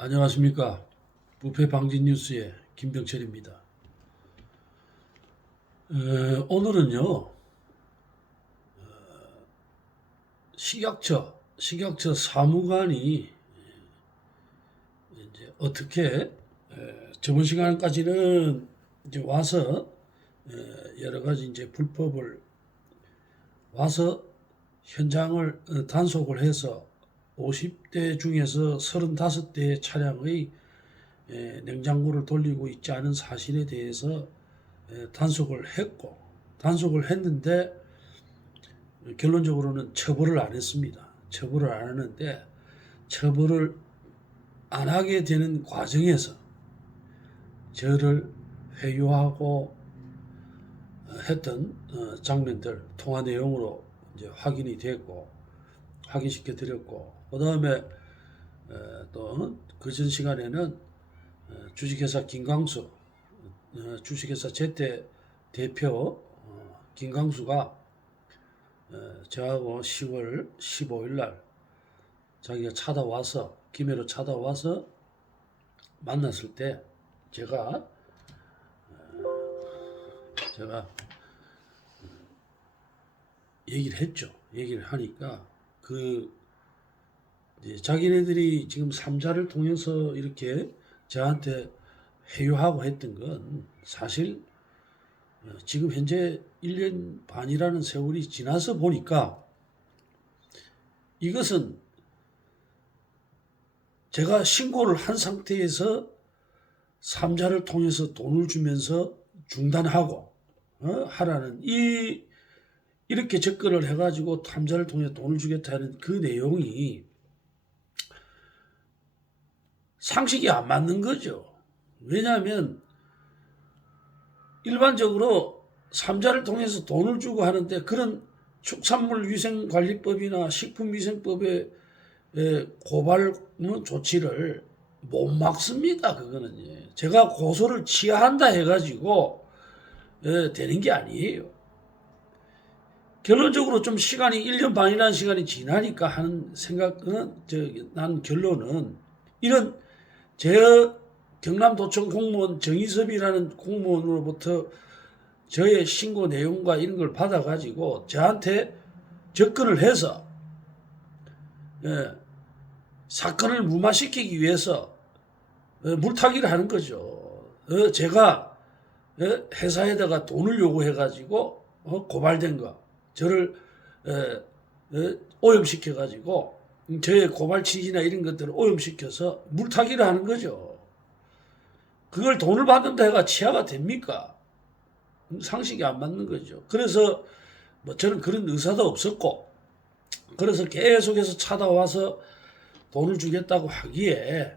안녕하십니까. 부패 방지 뉴스의 김병철입니다. 에, 오늘은요, 어, 식약처, 식약처 사무관이 이제 어떻게, 에, 저번 시간까지는 이제 와서 에, 여러 가지 이제 불법을 와서 현장을 어, 단속을 해서 50대 중에서 35대의 차량의 에, 냉장고를 돌리고 있지 않은 사실에 대해서 에, 단속을 했고 단속을 했는데 결론적으로는 처벌을 안 했습니다. 처벌을 안 하는데 처벌을 안 하게 되는 과정에서 저를 회유하고 어, 했던 어, 장면들 통화 내용으로 이제 확인이 됐고 확인시켜 드렸고 그 다음에 또 그전 시간에는 어, 주식회사 김광수 어, 주식회사 제태 대표 어, 김광수가 어, 저하고 10월 15일 날 자기가 찾아와서 김해로 찾아와서 만났을 때 제가 어, 제가 얘기를 했죠. 얘기를 하니까 그 자기네들이 지금 삼자를 통해서 이렇게 저한테 회유하고 했던 건 사실 어, 지금 현재 1년 반이라는 세월이 지나서 보니까 이것은 제가 신고를 한 상태에서 삼자를 통해서 돈을 주면서 중단하고 어, 하라는 이 이렇게 접근을 해가지고 탐자를 통해 돈을 주겠다는 그 내용이 상식이 안 맞는 거죠. 왜냐하면 일반적으로 삼자를 통해서 돈을 주고 하는데 그런 축산물 위생관리법이나 식품위생법의 에, 고발 어, 조치를 못 막습니다. 그거는 예. 제가 고소를 취하한다 해가지고 에, 되는 게 아니에요. 결론적으로 좀 시간이 1년 반이라는 시간이 지나니까 하는 생각은 저기 난 결론은 이런 제 경남도청 공무원 정희섭이라는 공무원으로부터 저의 신고 내용과 이런 걸 받아가지고 저한테 접근을 해서 예, 사건을 무마시키기 위해서 어, 물타기를 하는 거죠. 어, 제가 어, 회사에다가 돈을 요구해가지고 어, 고발된 거 저를 에, 에, 오염시켜가지고 저의 고발 취지나 이런 것들을 오염시켜서 물타기를 하는 거죠. 그걸 돈을 받는다 해가 치아가 됩니까? 상식이 안 맞는 거죠. 그래서 뭐 저는 그런 의사도 없었고 그래서 계속해서 찾아와서 돈을 주겠다고 하기에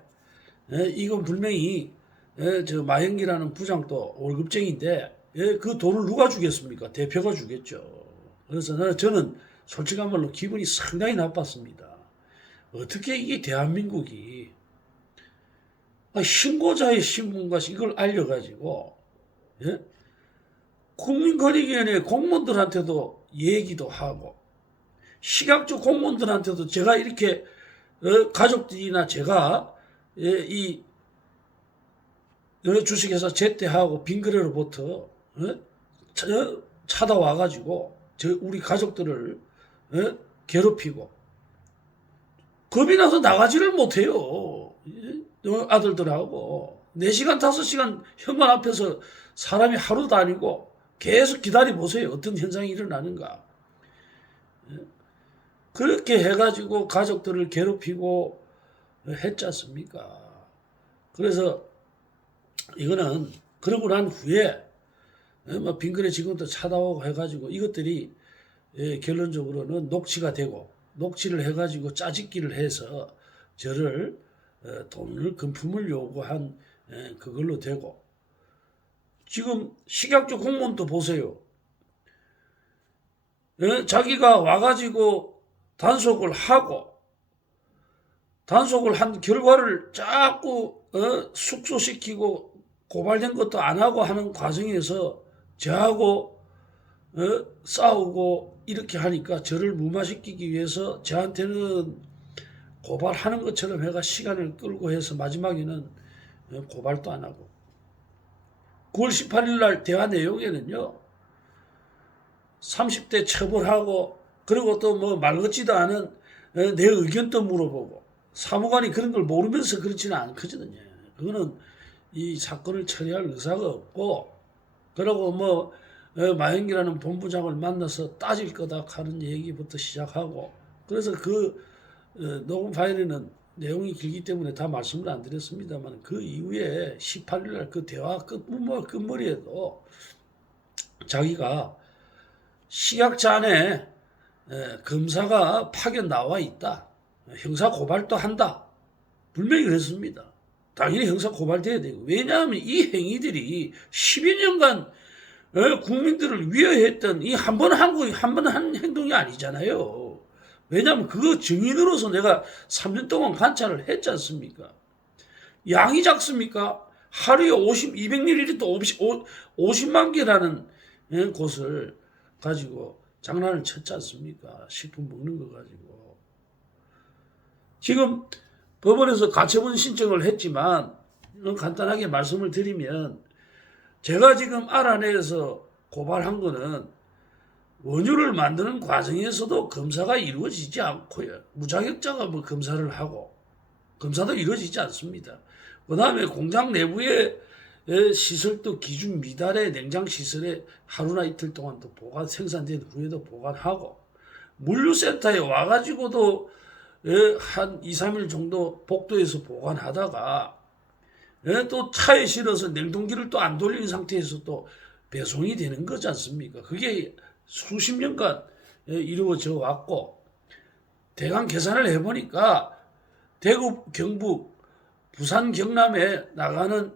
에, 이건 분명히 에, 저 마영기라는 부장도 월급쟁인데 에, 그 돈을 누가 주겠습니까? 대표가 주겠죠. 그래서 저는 솔직한 말로 기분이 상당히 나빴습니다. 어떻게 이게 대한민국이 아, 신고자의 신분과시 이걸 알려가지고 예? 국민권익위원회 공무원들한테도 얘기도 하고 식약처 공무원들한테도 제가 이렇게 어, 가족들이나 제가 예, 이 어, 주식회사 제때하고 빙그레로부터 어? 차, 찾아와가지고 저 우리 가족들을 어? 괴롭히고 겁이 나서 나가지를 못해요. 어, 아들들하고 4시간 5시간 현관 앞에서 사람이 하루 다니고 계속 기다려 보세요. 어떤 현상이 일어나는가. 예? 그렇게 해가지고 가족들을 괴롭히고 했지 않습니까? 그래서 이거는 그러고 난 후에 어, 뭐 빙그레 지금도 찾아오고 해가지고 이것들이 예, 결론적으로는 녹취가 되고 녹취를 해가지고 짜집기를 해서 저를 어, 돈을 금품을 요구한 예, 그걸로 되고 지금 식약처 공무원도 보세요. 예, 자기가 와가지고 단속을 하고 단속을 한 결과를 자꾸 어, 숙소시키고 고발된 것도 안 하고 하는 과정에서 저하고 어, 싸우고 이렇게 하니까 저를 무마시키기 위해서 저한테는 고발하는 것처럼 해가 시간을 끌고 해서 마지막에는 어, 고발도 안 하고 9월 18일 날 대화 내용에는요 30대 처벌하고 그리고 또 뭐 말 같지도 않은 어, 내 의견도 물어보고 사무관이 그런 걸 모르면서 그렇지는 않거든요. 그거는 이 사건을 처리할 의사가 없고 그러고 뭐 어, 마영기라는 본부장을 만나서 따질 거다 하는 얘기부터 시작하고 그래서 그 어, 녹음 파일에는 내용이 길기 때문에 다 말씀을 안 드렸습니다만 그 이후에 18일 날 그 대화 끝부분 끝머리에도 자기가 식약자 안에 에, 검사가 파견 나와 있다. 형사 고발도 한다. 분명히 그랬습니다. 당연히 형사 고발돼야 되고 왜냐하면 이 행위들이 10여 년간 어, 국민들을 위협했던 이 한 번 한 거, 한 번 한 행동이 아니잖아요. 왜냐하면 그 증인으로서 내가 3년 동안 관찰을 했지 않습니까? 양이 작습니까? 하루에 50, 200ml 50, 50만 개라는 예, 곳을 가지고 장난을 쳤지 않습니까? 식품 먹는 거 가지고. 지금 법원에서 가처분 신청을 했지만 간단하게 말씀을 드리면 제가 지금 알아내서 고발한 거는 원유를 만드는 과정에서도 검사가 이루어지지 않고요. 무자격자가 뭐 검사를 하고 검사도 이루어지지 않습니다. 그 다음에 공장 내부의 에, 시설도 기준 미달의 냉장 시설에 하루나 이틀 동안 또 보관 생산된 후에도 보관하고 물류센터에 와가지고도 에, 한 2, 3일 정도 복도에서 보관하다가 예, 또 차에 실어서 냉동기를 또 안 돌린 상태에서 또 배송이 되는 거지 않습니까? 그게 수십 년간 예, 이루어져 왔고 대강 계산을 해보니까 대구, 경북, 부산, 경남에 나가는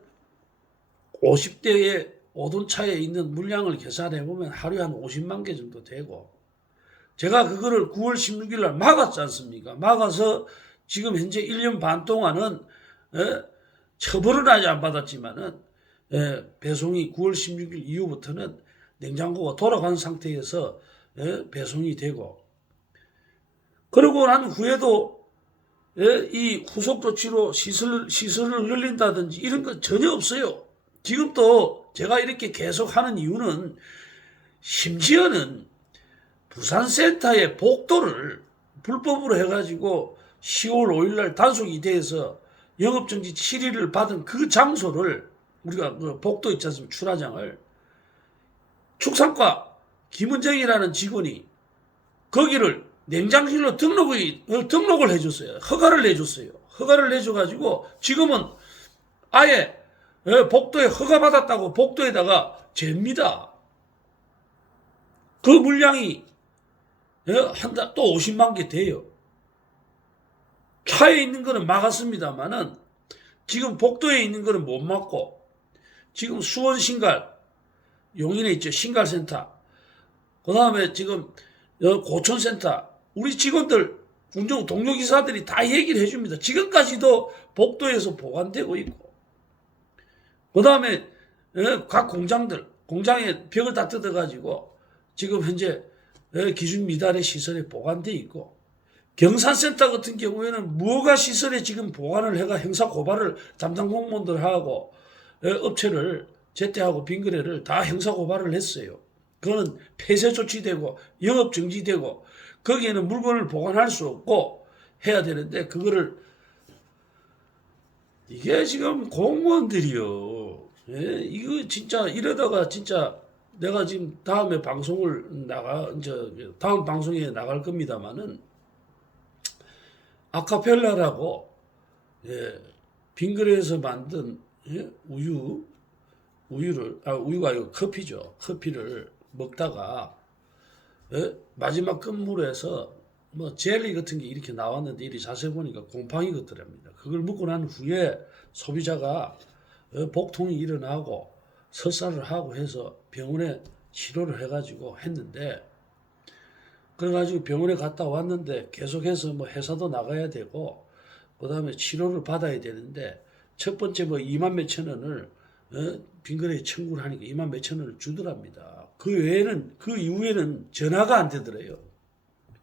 50대의 오돈차에 있는 물량을 계산해 보면 하루에 한 50만 개 정도 되고 제가 그거를 9월 16일 날 막았지 않습니까? 막아서 지금 현재 1년 반 동안은 예, 처벌은 아직 안 받았지만은 예, 배송이 9월 16일 이후부터는 냉장고가 돌아간 상태에서 예, 배송이 되고 그러고 난 후에도 예, 이 후속 조치로 시설 시설을 늘린다든지 이런 거 전혀 없어요. 지금도 제가 이렇게 계속 하는 이유는 심지어는 부산센터의 복도를 불법으로 해가지고 10월 5일날 단속이 돼서 영업정지 7일을 받은 그 장소를 우리가 그 복도 있지 않습니까? 출하장을 축산과 김은정이라는 직원이 거기를 냉장실로 등록을, 어, 등록을 해줬어요. 허가를 내줬어요. 허가를 내줘가지고 지금은 아예 어, 복도에 허가 받았다고 복도에다가 잽니다. 그 물량이 어, 한다 또 50만 개 돼요. 차에 있는 거는 막았습니다만은 지금 복도에 있는 거는 못 막고 지금 수원 신갈 용인에 있죠. 신갈센터. 그 다음에 지금 여 고촌센터. 우리 직원들 군정 동료 기사들이 다 얘기를 해줍니다. 지금까지도 복도에서 보관되고 있고. 그 다음에 각 공장들 공장에 벽을 다 뜯어가지고 지금 현재 어, 기준 미달의 시설에 보관돼 있고 경산센터 같은 경우에는 무허가 시설에 지금 보관을 해가 형사 고발을 담당 공무원들하고 어, 업체를 제때하고 빙그레를 다 형사 고발을 했어요. 그거는 폐쇄 조치되고 영업 정지되고 거기에는 물건을 보관할 수 없고 해야 되는데 그거를 이게 지금 공무원들이요. 예, 이거 진짜 이러다가 진짜 내가 지금 다음에 방송을 나가 이제 다음 방송에 나갈 겁니다만은 아카펠라라고 예, 빙그레에서 만든 예, 우유 우유를 아 우유가 아니고 커피죠 커피를 먹다가 예, 마지막 끝물에서 뭐 젤리 같은 게 이렇게 나왔는데 이리 자세히 보니까 곰팡이 같더랍니다. 그걸 먹고 난 후에 소비자가 어, 복통이 일어나고 설사를 하고 해서 병원에 치료를 해가지고 했는데 그래가지고 병원에 갔다 왔는데 계속해서 뭐 회사도 나가야 되고 그 다음에 치료를 받아야 되는데 첫 번째 뭐 2만 몇천 원을 어, 빙그레에 청구를 하니까 2만 몇천 원을 주더랍니다. 그 외에는 그 이후에는 전화가 안 되더래요.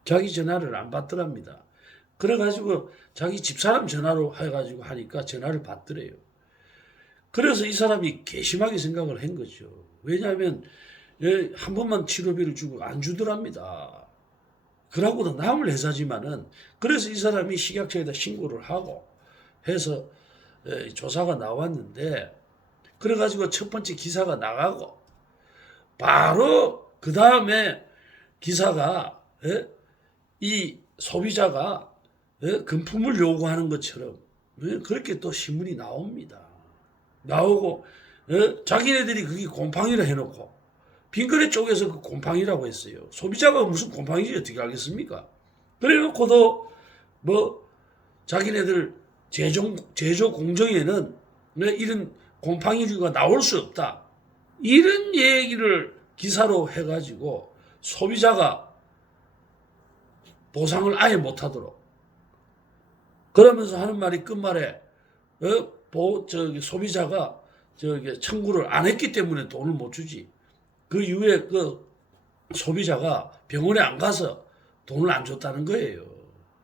자기 전화를 안 받더랍니다. 그래가지고 자기 집사람 전화로 해가지고 하니까 전화를 받더래요. 그래서 이 사람이 괘씸하게 생각을 한 거죠. 왜냐하면 예, 한 번만 치료비를 주고 안 주더랍니다. 그러고도 남을 회사지만은 그래서 이 사람이 식약처에다 신고를 하고 해서 예, 조사가 나왔는데 그래가지고 첫 번째 기사가 나가고 바로 그 다음에 기사가 예, 이 소비자가 예, 금품을 요구하는 것처럼 예, 그렇게 또 신문이 나옵니다. 나오고 예, 자기네들이 그게 곰팡이라 해놓고 빙그레 쪽에서 그 곰팡이라고 했어요. 소비자가 무슨 곰팡이인지 어떻게 알겠습니까? 그래 놓고도 뭐 자기네들 제조, 제조 공정에는 네, 이런 곰팡이류가 나올 수 없다. 이런 얘기를 기사로 해가지고 소비자가 보상을 아예 못하도록 그러면서 하는 말이 끝말에 어? 보, 저기 소비자가 저기 청구를 안 했기 때문에 돈을 못 주지. 그 이후에 그 소비자가 병원에 안 가서 돈을 안 줬다는 거예요.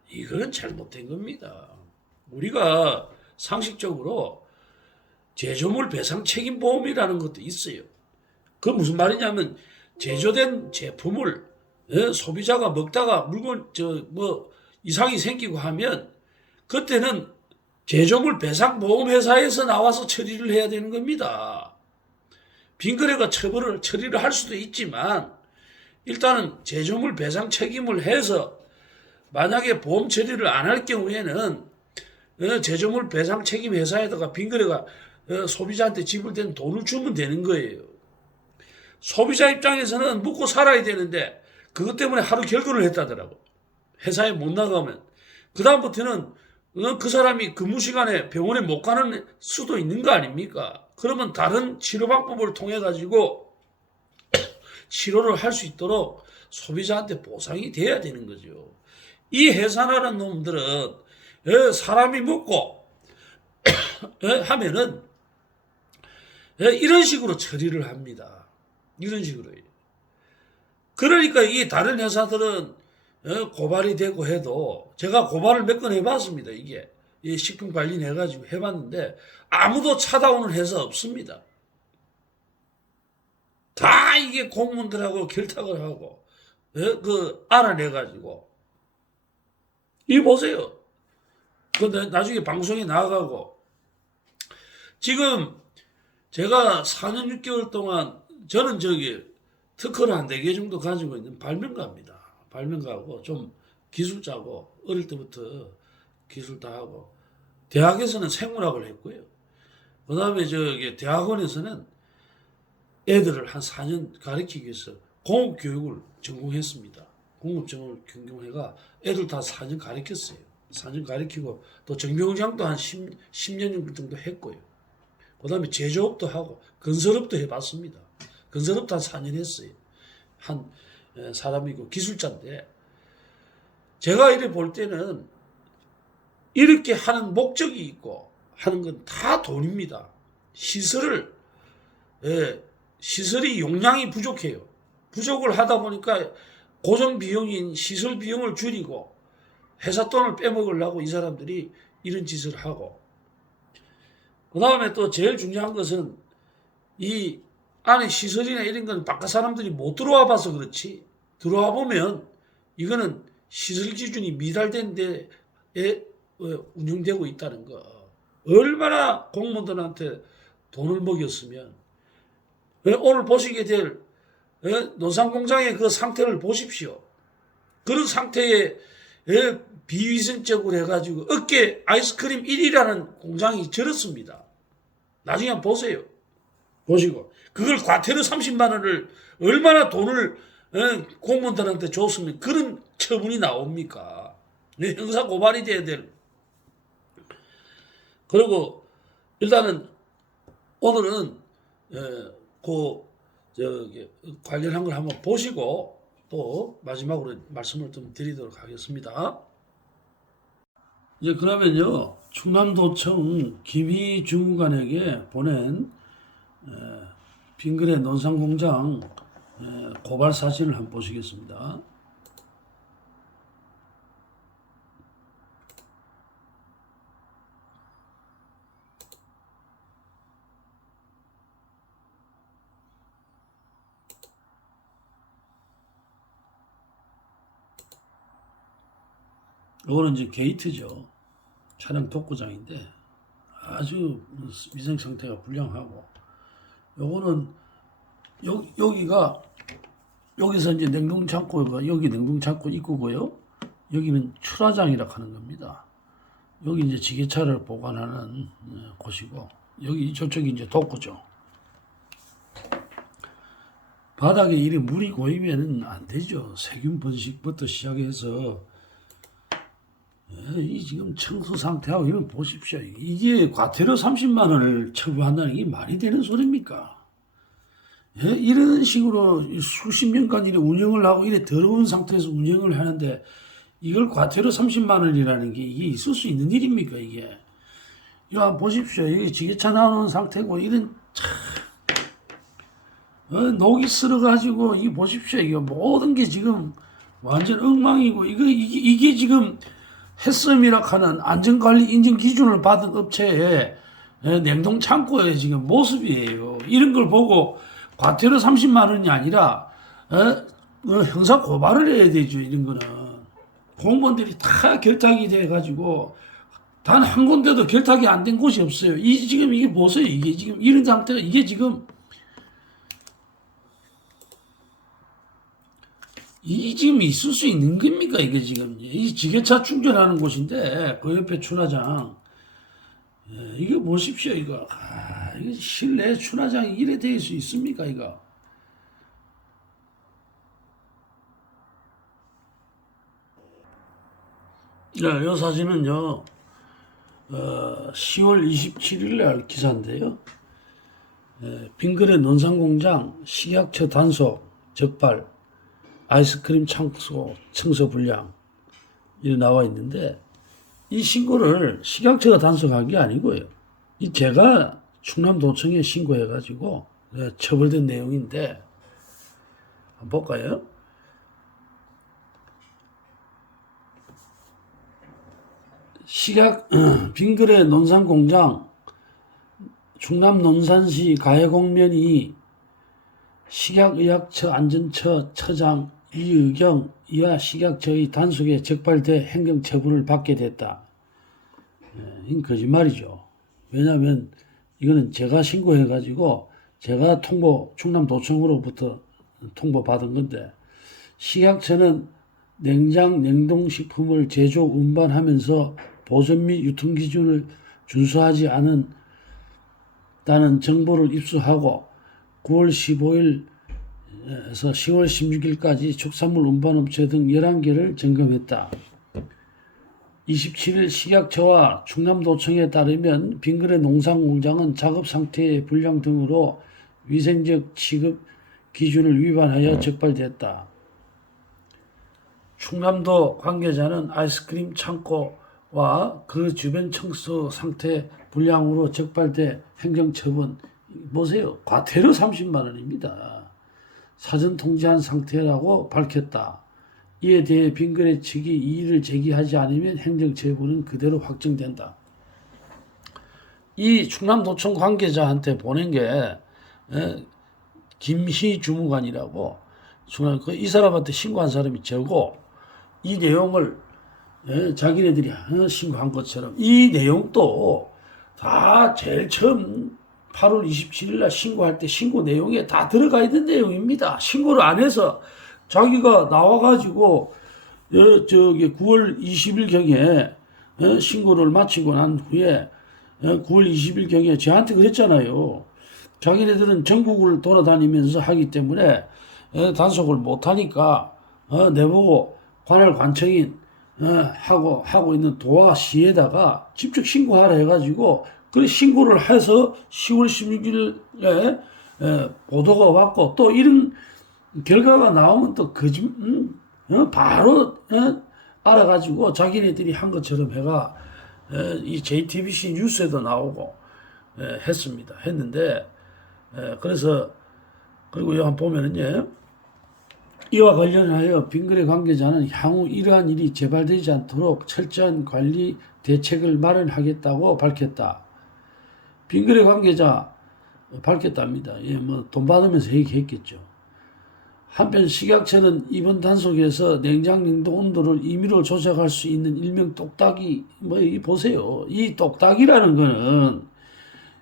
이거는 잘못된 겁니다. 우리가 상식적으로 제조물 배상 책임 보험이라는 것도 있어요. 그 무슨 말이냐면 제조된 제품을 예, 소비자가 먹다가 물건 저 뭐 이상이 생기고 하면 그때는 제조물 배상 보험 회사에서 나와서 처리를 해야 되는 겁니다. 빈거래가 처벌을 처리를 할 수도 있지만 일단은 제조물 배상 책임을 해서 만약에 보험 처리를 안 할 경우에는 어, 제조물 배상 책임 회사에다가 빈거래가 어, 소비자한테 지불된 돈을 주면 되는 거예요. 소비자 입장에서는 묵고 살아야 되는데 그것 때문에 하루 결근을 했다더라고. 회사에 못 나가면 그 다음부터는 어, 그 사람이 근무 시간에 병원에 못 가는 수도 있는 거 아닙니까? 그러면 다른 치료 방법을 통해 가지고 치료를 할 수 있도록 소비자한테 보상이 돼야 되는 거죠. 이 해산하는 놈들은 예, 사람이 먹고 예, 하면은 예, 이런 식으로 처리를 합니다. 이런 식으로. 그러니까 이 다른 회사들은 어, 고발이 되고 해도 제가 고발을 몇 건 해봤습니다. 이게 이 식품 관리 해가지고 해봤는데 아무도 찾아오는 회사 없습니다. 다 이게 공무원들하고 결탁을 하고 어, 그 알아내가지고 이 보세요. 그 나중에 방송에 나가고 지금 제가 4년 6개월 동안 저는 저기 특허를 한 4개 정도 가지고 있는 발명가입니다. 발명가고 좀 기술자고 어릴 때부터 기술 다 하고 대학에서는 생물학을 했고요. 그 다음에 저기 대학원에서는 애들을 한 4년 가르치기 위해서 공업교육을 전공했습니다. 공업정을 전공해가 애들 다 4년 가르쳤어요. 4년 가르치고 또 정비공장도 한 10, 10년 정도 했고요. 그 다음에 제조업도 하고 건설업도 해봤습니다. 건설업도 한 4년 했어요. 한 에, 사람이고 기술자인데 제가 이래 볼 때는 이렇게 하는 목적이 있고 하는 건 다 돈입니다. 시설을 예, 시설이 용량이 부족해요. 부족을 하다 보니까 고정 비용인 시설 비용을 줄이고 회사 돈을 빼먹으려고 이 사람들이 이런 짓을 하고 그 다음에 또 제일 중요한 것은 이 안에 시설이나 이런 건 바깥 사람들이 못 들어와 봐서 그렇지 들어와 보면 이거는 시설 기준이 미달된 데에 어, 운영되고 있다는 거 얼마나 공무원들한테 돈을 먹였으면 왜 오늘 보시게 될 예, 노상공장의 그 상태를 보십시오. 그런 상태에 예, 비위생적으로 해가지고 어깨 아이스크림 1위라는 공장이 절었습니다. 나중에 한번 보세요. 보시고 그걸 과태료 30만 원을 얼마나 돈을 예, 공무원들한테 줬으면 그런 처분이 나옵니까? 네, 형사 고발이 돼야 될. 그리고 일단은 오늘은 예, 그 저기 관련한 걸 한번 보시고 또 마지막으로 말씀을 좀 드리도록 하겠습니다. 이제 그러면요 충남도청 김희중관에게 보낸 에, 빙그레 논산공장 에, 고발 사진을 한번 보시겠습니다. 요거는 이제 게이트죠. 차량 독구장인데 아주 위생 상태가 불량하고 요거는 여, 여기가 여기서 이제 냉동 창고가 여기 냉동 창고 입구고요. 여기는 출하장이라 하는 겁니다. 여기 이제 지게차를 보관하는 어, 곳이고 여기 저쪽이 이제 독구죠. 바닥에 이래 물이 고이면은 안 되죠. 세균 번식부터 시작해서 예, 이 지금 청소 상태하고 이런 보십시오. 이게 과태료 30만 원을 처부한다는 게 말이 되는 소리입니까? 예, 이런 식으로 수십 년간 이래 운영을 하고 이래 더러운 상태에서 운영을 하는데 이걸 과태료 30만 원이라는 게 이게 있을 수 있는 일입니까 이게? 이거 보십시오. 이게 지게차 나오는 상태고 이런 참 어, 녹이 쓸어가지고 이게 보십시오. 이거 모든 게 지금 완전 엉망이고 이거 이게, 이게 지금 햇섬이라 하는 안전관리 인증 기준을 받은 업체의 에, 냉동 창고의 지금 모습이에요. 이런 걸 보고 과태료 30만 원이 아니라 어, 어, 형사 고발을 해야 되죠. 이런 거는 공무원들이 다 결탁이 돼 가지고 단 한 군데도 결탁이 안 된 곳이 없어요. 이 지금 이게 보세요. 이게 지금 이런 상태가 이게 지금 이 지금 있을 수 있는 겁니까 이게 지금? 이 지게차 충전하는 곳인데 그 옆에 출하장. 예, 이거 보십시오 이거. 아, 이거 실내 출하장이 이래 될 수 있습니까 이거? 네, 이 사진은요 어, 10월 27일 날 기사인데요. 예, 빙그레 논산공장 식약처 단속 적발 아이스크림 청소, 청소 불량 이렇게 나와 있는데 이 신고를 식약처가 단속한 게 아니고요. 이 제가 충남도청에 신고해가지고 네, 처벌된 내용인데 한번 볼까요? 식약 빙그레 논산공장 충남 논산시 가해공면이 식약의약처 안전처 처장 이의경 이하 식약처의 단속에 적발돼 행정 처분을 받게 됐다. 예, 이건 거짓말이죠. 왜냐하면 이거는 제가 신고해가지고 제가 통보 충남도청으로부터 통보 받은 건데 식약처는 냉장 냉동식품을 제조 운반하면서 보존 및 유통 기준을 준수하지 않은 다는 정보를 입수하고 9월 15일 에서 10월 16일까지 축산물 운반업체 등 11개를 점검했다. 27일 식약처와 충남도청에 따르면 빙그레 농산공장은 작업 상태의 불량 등으로 위생적 취급 기준을 위반하여 적발됐다. 충남도 관계자는 아이스크림 창고와 그 주변 청소 상태 불량으로 적발돼 행정처분 보세요. 과태료 30만 원입니다. 사전 통지한 상태라고 밝혔다. 이에 대해 빙그레 측이 이의를 제기하지 않으면 행정처분은 그대로 확정된다. 이 충남도청 관계자한테 보낸 게 에, 김희 주무관이라고 중간 그이 사람한테 신고한 사람이 저고 이 내용을 에, 자기네들이 어, 신고한 것처럼 이 내용도 다 제일 처음 8월 27일 날 신고할 때 신고 내용에 다 들어가 있는 내용입니다. 신고를 안 해서 자기가 나와가지고 어, 저기 9월 20일 경에 어, 신고를 마치고 난 후에 어, 9월 20일 경에 저한테 그랬잖아요. 자기네들은 전국을 돌아다니면서 하기 때문에 어, 단속을 못하니까 어, 내보고 관할 관청인 어, 하고 하고 있는 도화시에다가 직접 신고하라 해가지고 그 신고를 해서 10월 16일에 에, 보도가 왔고 또 이런 결과가 나오면 또 거짓 음, 어, 바로 어, 알아가지고 자기네들이 한 것처럼 해가 에, 이 JTBC 뉴스에도 나오고 에, 했습니다. 했는데 에, 그래서 그리고 여기 보면은요. 이와 관련하여 빙그레 관계자는 향후 이러한 일이 재발되지 않도록 철저한 관리 대책을 마련하겠다고 밝혔다. 빙그레 관계자 밝혔답니다. 예, 뭐 돈 받으면서 얘기했겠죠. 한편 식약처는 이번 단속에서 냉장 냉동 온도를 임의로 조작할 수 있는 일명 똑딱이 뭐 이 보세요. 이 똑딱이라는 거는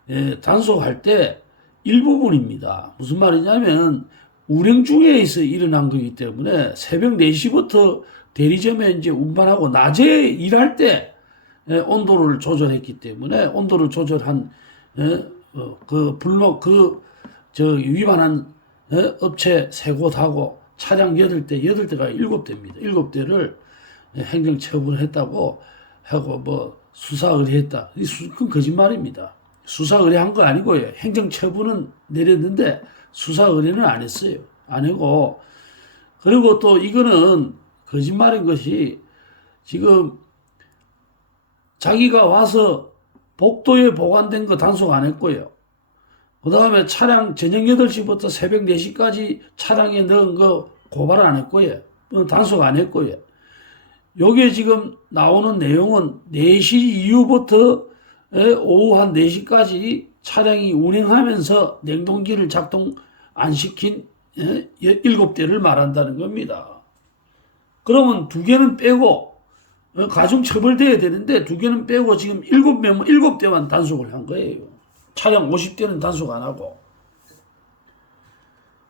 예, 단속할 때 일부분입니다. 무슨 말이냐면 운행 중에서 일어난 거기 때문에 새벽 4시부터 대리점에 이제 운반하고 낮에 일할 때 예, 온도를 조절했기 때문에 온도를 조절한 예, 어, 그 불목 그저 위반한 예, 업체 세 곳하고 차량 8대, 8대가 7대입니다. 7대를 행정 처분을 했다고 하고 뭐 수사 의뢰했다. 이 수- 그건 거짓말입니다. 수사 의뢰한 거 아니고요. 행정 처분은 내렸는데 수사 의뢰는 안 했어요. 안 하고 그리고 또 이거는 거짓말인 것이 지금 자기가 와서 복도에 보관된 거 단속 안 했고요. 그 다음에 차량 저녁 8시부터 새벽 4시까지 차량에 넣은 거 고발 안 했고요. 어, 단속 안 했고요. 요게 지금 나오는 내용은 4시 이후부터 에, 오후 한 4시까지 차량이 운행하면서 냉동기를 작동 안 시킨 7대를 말한다는 겁니다. 그러면 두 개는 빼고 어, 가중 처벌돼야 되는데 두 개는 빼고 지금 7명, 7대만 단속을 한 거예요. 차량 50대는 단속 안 하고.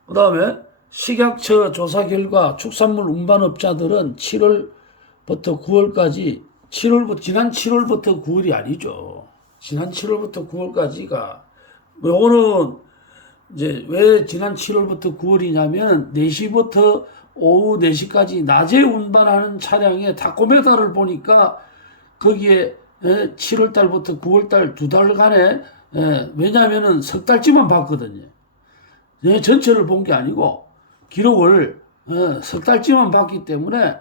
그 다음에 식약처 조사 결과 축산물 운반업자들은 7월부터 9월까지 7월 지난 7월부터 9월이 아니죠. 지난 7월부터 9월까지가 요거는 이제 왜 지난 7월부터 9월이냐면 4시부터 오후 4시까지 낮에 운반하는 차량의 타코메다를 보니까 거기에 7월 달부터 9월 달 두 달간에 예, 왜냐하면은 석 달치만 봤거든요. 예, 전체를 본 게 아니고 기록을 어, 석 달치만 봤기 때문에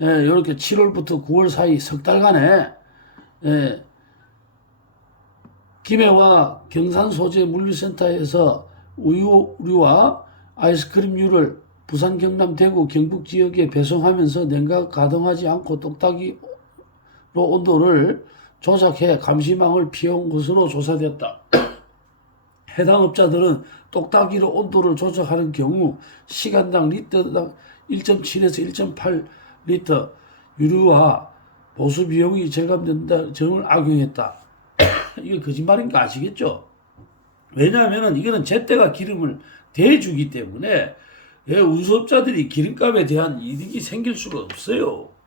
예, 이렇게 7월부터 9월 사이 석 달간에 예, 김해와 경산 소재 물류센터에서 우유, 우유와 아이스크림류를 부산, 경남, 대구, 경북 지역에 배송하면서 냉각 가동하지 않고 똑딱이로 온도를 조작해 감시망을 피해온 것으로 조사됐다. 해당 업자들은 똑딱이로 온도를 조작하는 경우 시간당 리터당 1.7에서 1.8 리터 유류와 보수 비용이 절감된다 점을 악용했다. 이게 거짓말인 거 아시겠죠? 왜냐하면 이거는 제때가 기름을 대주기 때문에 예, 운수업자들이 기름값에 대한 이득이 생길 수가 없어요.